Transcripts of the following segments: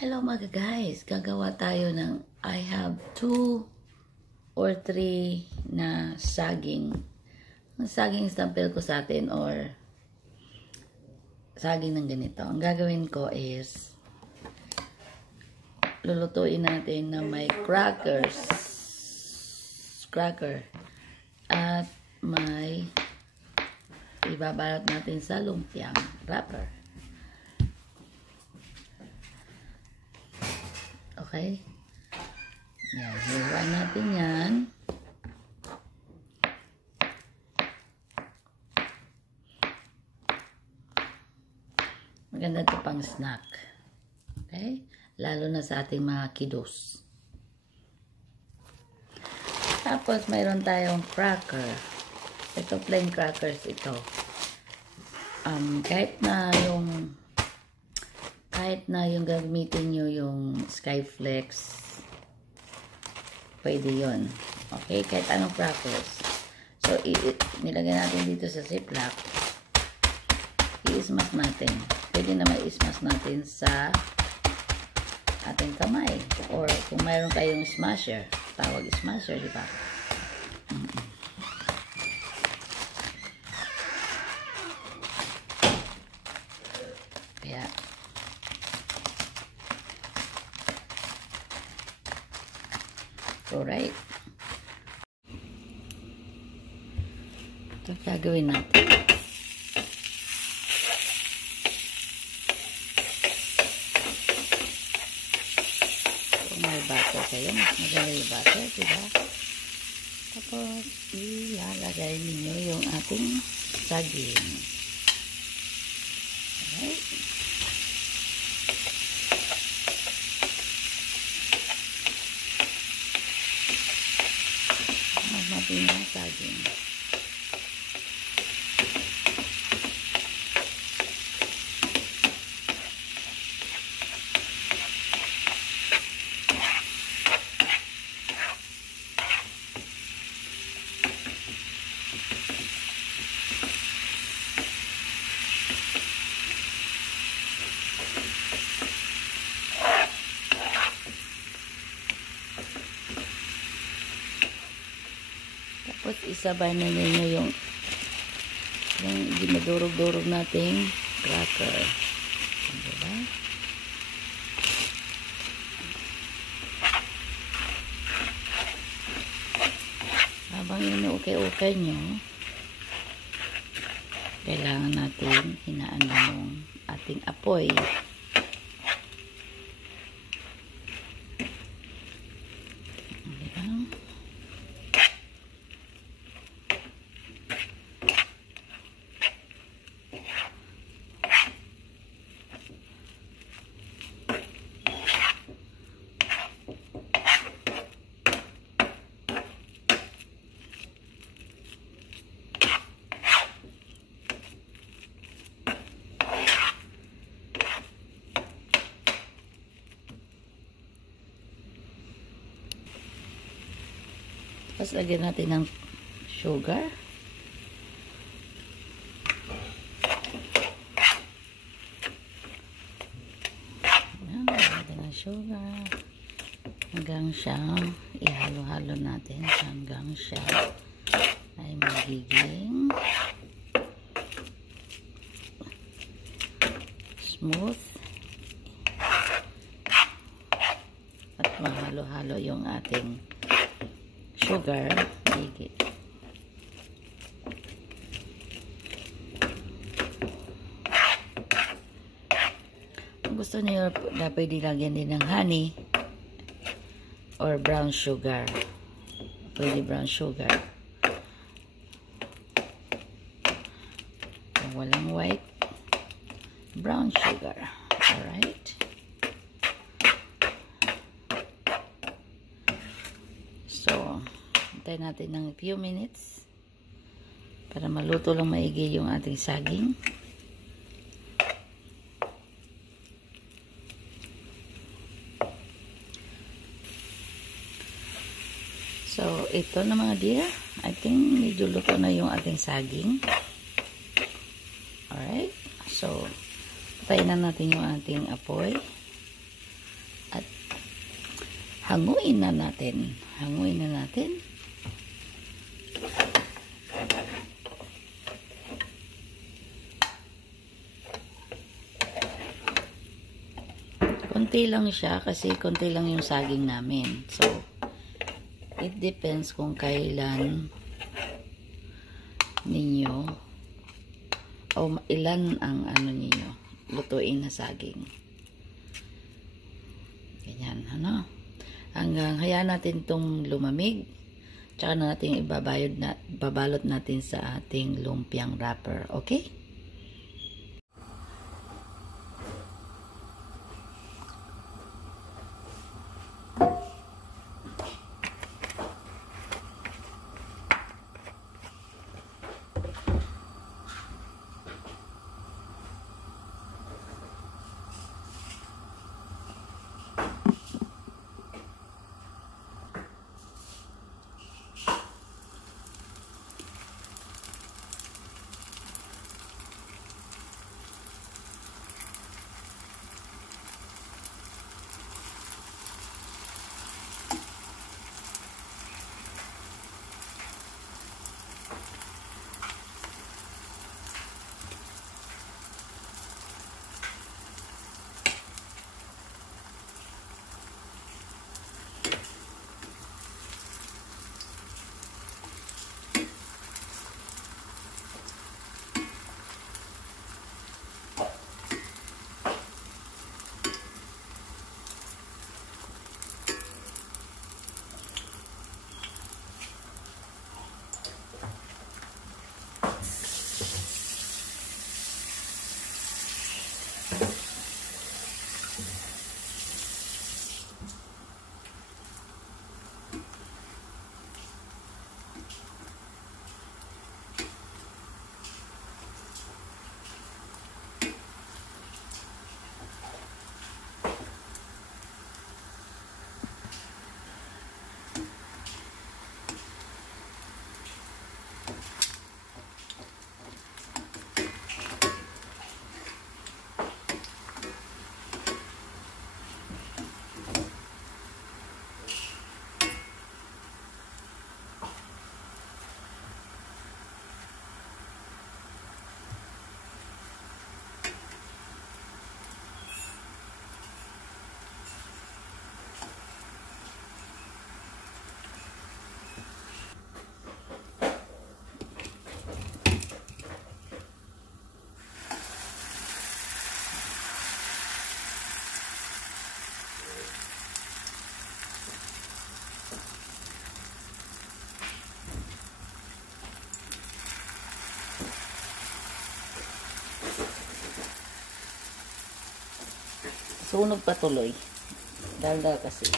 Hello mga guys, gagawa tayo ng I have 2 or 3 na saging. Ang saging sample ko sa atin or saging ng ganito. Ang gagawin ko is lulutuin natin na may cracker at may ibabalot natin sa lumpiang wrapper. Okay? Yan. Hiwain natin yan. Maganda ito pang snack. Okay? Lalo na sa ating mga kiddos. Tapos, mayroon tayong cracker. Ito, plain crackers ito. Kahit na yung gagamitin nyo yung Skyflex, pwede yun. Okay? Kahit anong crackers. So, nilagay natin dito sa ziplock. I-smash natin. Pwede naman i-smash natin sa ating kamay. Or kung mayroon kayong smasher, tawag smasher, di ba? Kaya, alright. Ito gagawin natin. Kung may butter kayo, mas maganda yung butter, diba? Tapos, ilalagay ninyo yung ating saging. Alright. Natin yung saging. Tapos isabay na ninyo yung dinadurog-durog nating cracker. Diba? Habang inuukay-ukay nyo, kailangan natin hinaan yung ating apoy. Tapos lagyan natin ng sugar. Ayan, lagyan ng sugar. Hanggang siya, ihalo-halo natin hanggang siya ay magiging smooth. At mahalo-halo yung ating sugar, higit. Kung gusto niyo, pwede lagyan din ng honey or brown sugar. Pwede brown sugar. Kung walang white, brown sugar. Alright? So, hintayin natin ng few minutes para maluto lang maigi yung ating saging. So, ito na mga dear. I think medyo luto na yung ating saging. Alright. So, patayin na natin yung ating apoy. Hanguin na natin. Hanguin na natin. Konti lang siya kasi konti lang yung saging namin. So, it depends kung kailan ninyo o ilan ang ano ninyo lutuin na saging. Ganyan, ano? Hanggang hayaan natin itong lumamig. Tsaka na natin babalot natin sa ating lumpiang wrapper. Okay? Sunog patuloy. Daldal kasi.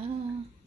Ah.